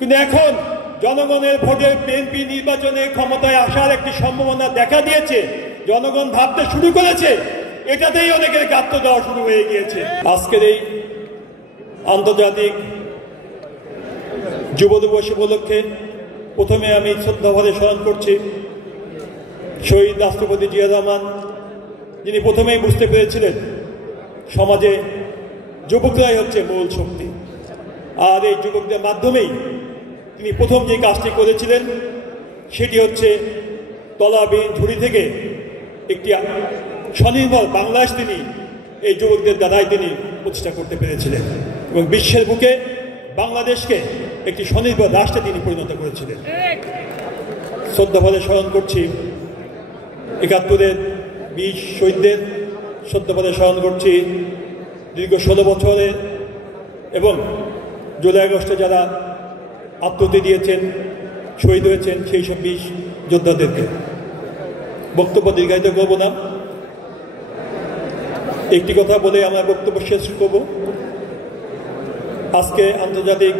কিন্তু এখন জনগণের ভোটে বিএনপি নির্বাচনে ক্ষমতায় আসার একটি সম্ভাবনা দেখা দিয়েছে, জনগণ ভাবতে শুরু করেছে, এটাতেই অনেকের গাত্র দেওয়া শুরু হয়ে গিয়েছে। আজকের এই আন্তর্জাতিক যুব দিবস উপলক্ষে প্রথমে আমি শ্রদ্ধাভরে স্মরণ করছি শহীদ রাষ্ট্রপতি জিয়া রহমান, যিনি প্রথমেই বুঝতে পেরেছিলেন সমাজে যুবকরাই হচ্ছে মূল শক্তি, আর এই যুবকদের মাধ্যমেই তিনি প্রথম যে কাজটি করেছিলেন সেটি হচ্ছে তলাবিহীন ঝুড়ি থেকে একটি স্বনির্ভর বাংলাদেশ তিনি এই যুবকদের দ্বারাই তিনি প্রতিষ্ঠা করতে পেরেছিলেন এবং বিশ্বের বুকে বাংলাদেশকে একটি স্বনির্ভর রাষ্ট্রে তিনি পরিণত করেছিলেন। শ্রদ্ধাভরে স্মরণ করছি ৭১-এর বীর শহীদদের, শ্রদ্ধাভরে স্মরণ করছি দীর্ঘ ১৬ বছরের এবং জুলাই আগস্টে যারা আত্মহতি দিয়েছেন, শহীদ হয়েছেন সেই সব বীর যোদ্ধাদেরকে। বক্তব্য দীর্ঘায়িত করব না, একটি কথা বলে আমরা বক্তব্য শেষ করব। আজকে আন্তর্জাতিক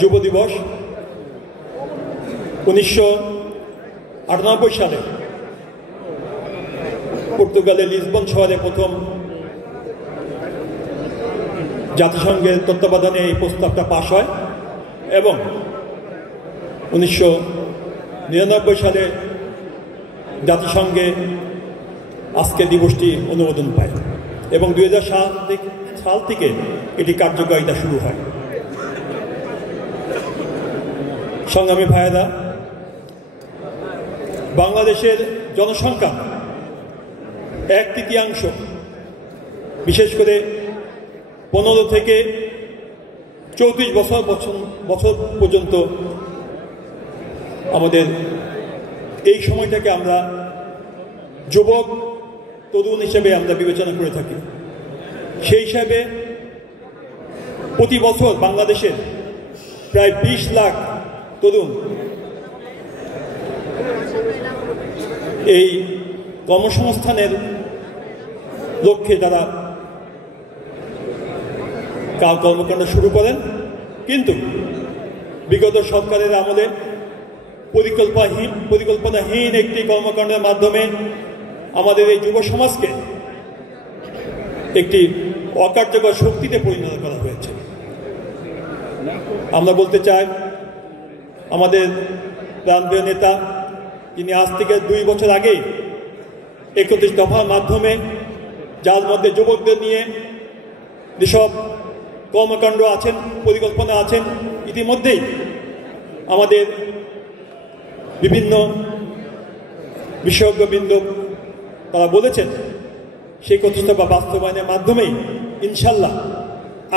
যুব দিবস। ১৯৯৮ সালে পর্তুগালের লিসবন শহরে প্রথম জাতিসংঘের তত্ত্বাবধানে এই প্রস্তাবটা পাশ হয় এবং ১৯৯৯ সালে জাতিসংঘে আজকে দিবসটি অনুমোদন পায় এবং ২০০০ সাল থেকে এটি কার্যকারিতা শুরু হয়। সংগ্রামী ভাইয়েরা, বাংলাদেশের জনসংখ্যা ১/৩ বিশেষ করে ১৫ থেকে ৩৪ বছর পর্যন্ত আমাদের এই সময়টাকে আমরা যুবক তরুণ হিসেবে আমরা বিবেচনা করে থাকি। সেই হিসাবে প্রতি বছর বাংলাদেশের প্রায় ২০ লাখ তরুণ এই কর্মসংস্থানের লক্ষ্যে তারা কর্মকাণ্ড শুরু করেন, কিন্তু বিগত সরকারের আমলে পরিকল্পনাহীন একটি কর্মকাণ্ডের মাধ্যমে আমাদের এই যুব সমাজকে একটি অকার্যকর শক্তিতে পরিণত করা হয়েছে। আমরা বলতে চাই, আমাদের প্রাণপ্রিয় নেতা তিনি আজ থেকে ২ বছর আগেই ৩১ দফার মাধ্যমে, যার মধ্যে যুবকদের নিয়ে যেসব কর্মকাণ্ড আছেন, পরিকল্পনা আছেন, ইতিমধ্যেই আমাদের বিভিন্ন বিশেষজ্ঞবৃন্দ তারা বলেছেন সেই প্রতিষ্ঠা বা বাস্তবায়নের মাধ্যমেই ইনশাল্লাহ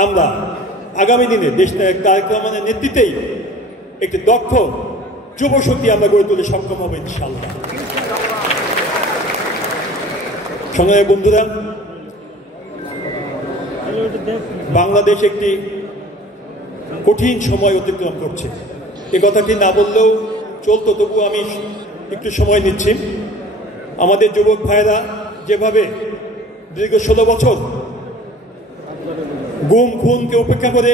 আমরা আগামী দিনে দেশনায়ক তারেক রহমানের নেতৃত্বেই একটি দক্ষ যুব শক্তি আমরা গড়ে তুলতে সক্ষম হব ইনশাল্লাহ। সংগ্রামী বন্ধুরা, বাংলাদেশ একটি কঠিন সময় অতিক্রম করছে। এ কথাটি না বললেও চলতো, তবু আমি একটু সময় নিচ্ছি। আমাদের যুবক ভাইরা যেভাবে দীর্ঘ ১৬ বছর গুম খুনকে উপেক্ষা করে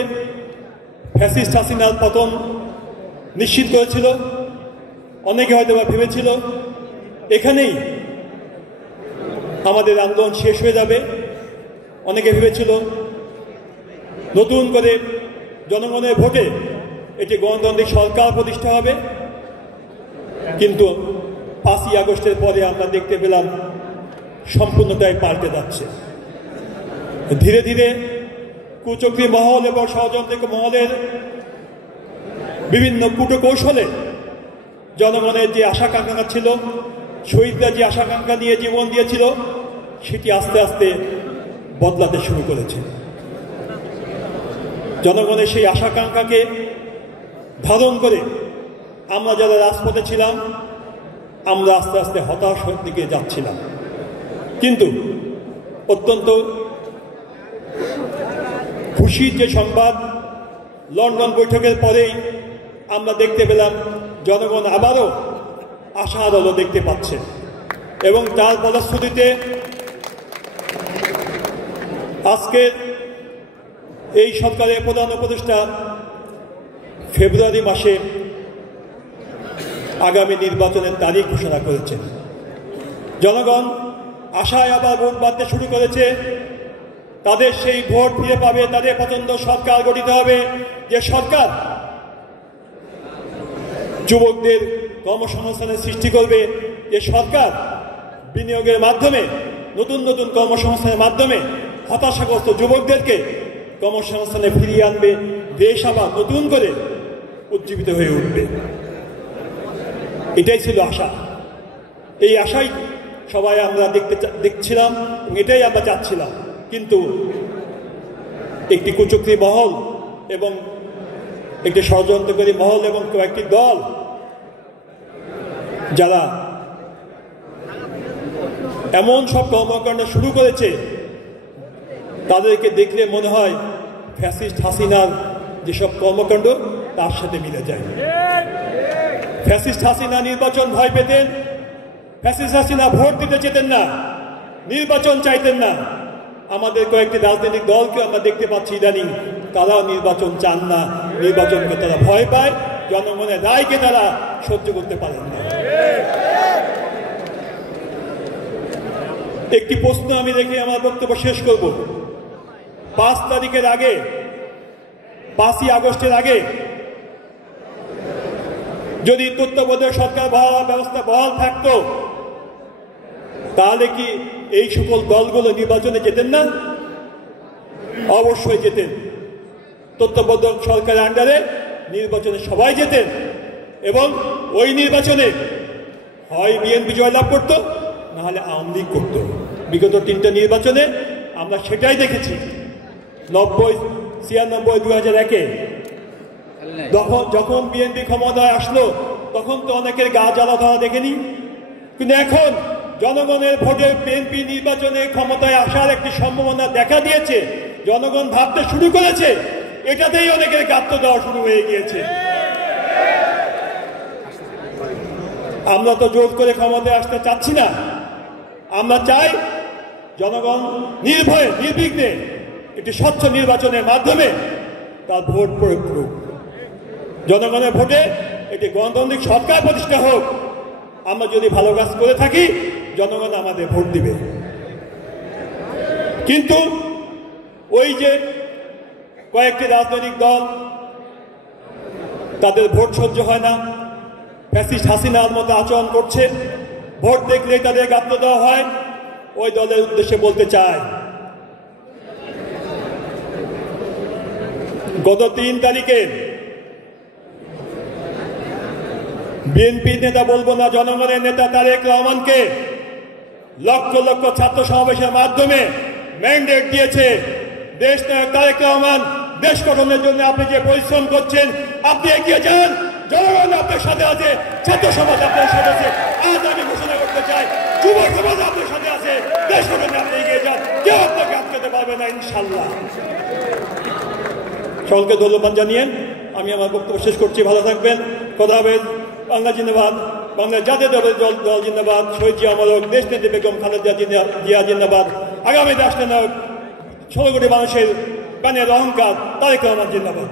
ফ্যাসিস্ট হাসিনার পতন নিশ্চিত করেছিল, অনেকে হয়তো বা ভেবেছিল এখানেই আমাদের আন্দোলন শেষ হয়ে যাবে, অনেকে ভেবেছিল নতুন করে জনগণের ভোটে এটি গণতান্ত্রিক সরকার প্রতিষ্ঠা হবে, কিন্তু ৫ই আগস্টের পরে আমরা দেখতে পেলাম সম্পূর্ণটাই পাল্টে যাচ্ছে। ধীরে ধীরে কুচক্রী মহল এবং ষড়যন্ত্রিক মহলের বিভিন্ন কূটকৌশলে জনগণের যে আশাকাঙ্ক্ষা ছিল, শহীদরা যে আশাকাঙ্ক্ষা নিয়ে জীবন দিয়েছিল, সেটি আস্তে আস্তে বদলাতে শুরু করেছে। জনগণের সেই আশাকাঙ্ক্ষাকে ধারণ করে আমরা যারা রাজপথে ছিলাম, আমরা আস্তে আস্তে হতাশার দিকে যাচ্ছিলাম। কিন্তু অত্যন্ত খুশির যে সংবাদ, লন্ডন বৈঠকের পরেই আমরা দেখতে পেলাম জনগণ আবারও আশার আলো দেখতে পাচ্ছে এবং তার ফলশ্রুতিতে আজকে এই সরকারের প্রধান উপদেষ্টা ফেব্রুয়ারি মাসে আগামী নির্বাচনের তারিখ ঘোষণা করেছেন। জনগণ আশায় আবার ভোট বাঁধতে শুরু করেছে। তাদের সেই ভোট ফিরে পাবে, তাদের পছন্দ সরকার গঠিত হবে, যে সরকার যুবকদের কর্মসংস্থানের সৃষ্টি করবে, যে সরকার বিনিয়োগের মাধ্যমে নতুন নতুন কর্মসংস্থানের মাধ্যমে হতাশাগ্রস্ত যুবকদেরকে কর্মসংস্থানে ফিরিয়ে আনবে, দেশ আবার নতুন করে উজ্জীবিত হয়ে উঠবে। এটাই ছিল আশা। এই আশাই সবাই আমরা দেখছিলাম এবং এটাই আমরা চাচ্ছিলাম। কিন্তু একটি কুচক্রী মহল এবং একটি ষড়যন্ত্রকারী মহল এবং কয়েকটি দল যারা এমন সব কর্মকাণ্ড শুরু করেছে, তাদেরকে দেখলে মনে হয় ফ্যাসিস্ট হাসিনার যেসব কর্মকাণ্ড তার সাথে মিলে যায়। ফ্যাসিস্ট হাসিনা নির্বাচন ভয় পেতেন, ফ্যাসিস্ট হাসিনা ভোট দিতে চেতেন না, নির্বাচন চাইতেন না। আমাদের কয়েকটি রাজনৈতিক দলকে আমরা দেখতে পাচ্ছি ইদানিং তারাও নির্বাচন চান না, নির্বাচনকে তারা ভয় পায়, জনগণের রায়কে তারা সহ্য করতে পারেন না। একটি প্রশ্ন আমি রেখে আমার বক্তব্য শেষ করব। 5 তারিখের আগে, 5ই আগস্টের আগে যদি তত্ত্বাবধায়ক সরকার ব্যবস্থা বহাল থাকতো, তাহলে কি এই সকল দলগুলো নির্বাচনে যেতেন না? অবশ্যই যেতেন। তত্ত্বাবধায়ক সরকারের আন্ডারে নির্বাচনে সবাই যেতেন এবং ওই নির্বাচনে হয় বিএনপি জয়লাভ করত, নাহলে আওয়ামী লীগ করত। বিগত 3টা নির্বাচনে আমরা সেটাই দেখেছি। 90, 96, 2001-এ যখন বিএনপি ক্ষমতায় আসলো, তখন তো অনেকের গা জ্বালা ধরা দেখেনি। কিন্তু এখন জনগণের ভোটে বিএনপি নির্বাচনে ক্ষমতায় আসার একটি সম্ভাবনা দেখা দিয়েছে। জনগণ ভাবতে শুরু করেছে, এটাতেই অনেকের গাত্র দেওয়া শুরু হয়ে গিয়েছে। আমরা তো জোর করে ক্ষমতায় আসতে চাচ্ছি না। আমরা চাই জনগণ নির্ভয়ে নির্বিঘ্নে একটি স্বচ্ছ নির্বাচনের মাধ্যমে তার ভোট প্রয়োগ করুক। জনগণের ভোটে একটি গণতান্ত্রিক সরকার প্রতিষ্ঠা হোক। আমরা যদি ভালো কাজ করে থাকি, জনগণ আমাদের ভোট দিবে। কিন্তু ওই যে কয়েকটি রাজনৈতিক দল, তাদের ভোট সহ্য হয় না, ফ্যাসিস্ট হাসিনার মতো আচরণ করছে, ভোট দেখলেই তাদের গাত্র দেওয়া হয়। ওই দলের উদ্দেশ্যে বলতে চায়, গত 3 তারিখে বিএনপির নেতা বলবো না, জনগণের নেতা তারেক রহমানকে লক্ষ লক্ষ ছাত্র সমাবেশের মাধ্যমে ম্যান্ডেট দিয়েছে। দেশ নায়ক তারেক রহমান, দেশ গঠনের জন্য আপনি যে পরিশ্রম করছেন, আপনি এগিয়ে যান। জনগণ আপনার সাথে আছে, ছাত্র সমাজ আপনার সাথে আছে। আজ আমি ঘোষণা করতে চাই, যুব সমাজ আপনার সাথে আছে, দেশ গঠনে আপনি এগিয়ে যান। কেউ আপনাকে আটকাতে পারবে না, ইনশাল্লাহ। সকলকে ধন্যবাদ জানিয়ে আমি আমার বক্তব্য শেষ করছি। ভালো থাকবেন। খোদা হাফেজ। বাংলা জিন্দাবাদ, বাংলা জাতীয় দল জিন্দাবাদ, শহীদ জিয়া অমর, দেশ নেত্রী বেগম খালেদা জিয়া জিন্দাবাদ, আগামী রাষ্ট্রনায়ক 16 কোটি মানুষের প্রাণের অহংকার তারেক রহমান জিন্দাবাদ।